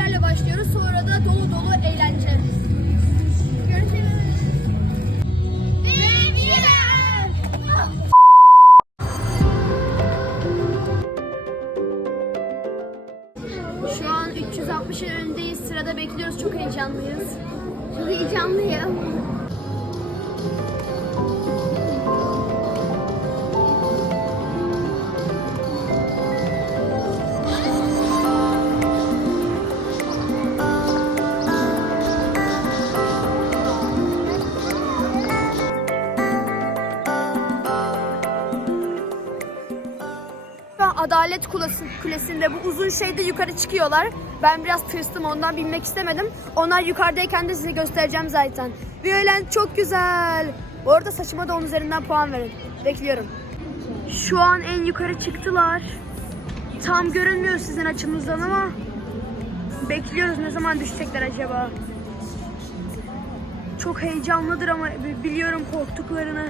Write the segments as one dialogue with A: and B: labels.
A: keşiflerle başlıyoruz. Sonra da dolu dolu eğlence. Görüşürüz. Şu an 360'ın önündeyiz. Sırada bekliyoruz. Çok heyecanlıyız. Çok heyecanlıyım. Adalet Kulesi, Kulesi'nde bu uzun şeyde yukarı çıkıyorlar. Ben biraz tırstım ondan binmek istemedim. Onlar yukarıdayken de size göstereceğim zaten. Violent çok güzel. Bu arada saçıma da onun üzerinden puan verin. Bekliyorum. Şu an en yukarı çıktılar. Tam görünmüyor sizin açınızdan ama bekliyoruz ne zaman düşecekler acaba. Çok heyecanlıdır ama bi- biliyorum korktuklarını.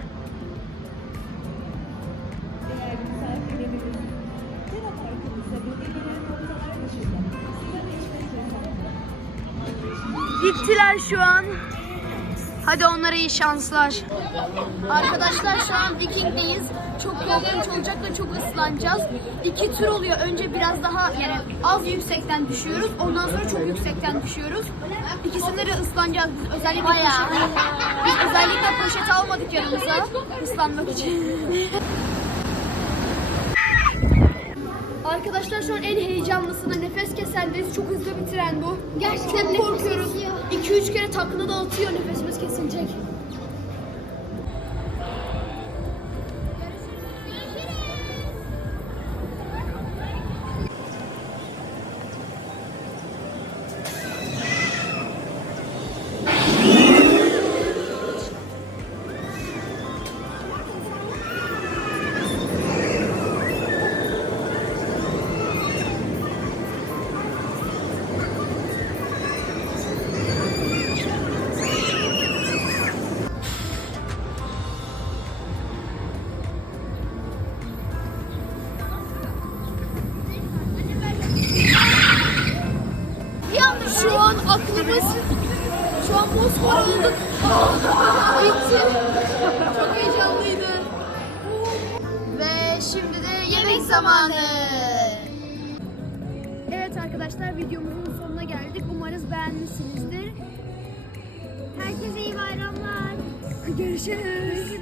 A: Gittiler şu an. Hadi onlara iyi şanslar. Arkadaşlar şu an Viking'deyiz. Çok korkunç olacak ve çok ıslanacağız. İki tur oluyor. Önce biraz daha yani az yüksekten düşüyoruz. Ondan sonra çok yüksekten düşüyoruz. İkisinde de ıslanacağız. Biz özellikle poşet, biz özellikle poşet almadık yanımıza ıslanmak için. Arkadaşlar şu an en heyecanlısında nefes kesendeyiz. Çok hızlı bitiren bu.
B: Gerçekten
A: Çok korkuyoruz.
B: nefes
A: 2-3 kere takla da atıyor nefesimiz kesilecek. Şu an aklımız şu an Moskova olduk. Bitti. Çok heyecanlıydı. Ve şimdi de yemek zamanı. Evet arkadaşlar videomuzun sonuna geldik. Umarız beğenmişsinizdir.
B: Herkese iyi bayramlar.
A: Görüşürüz.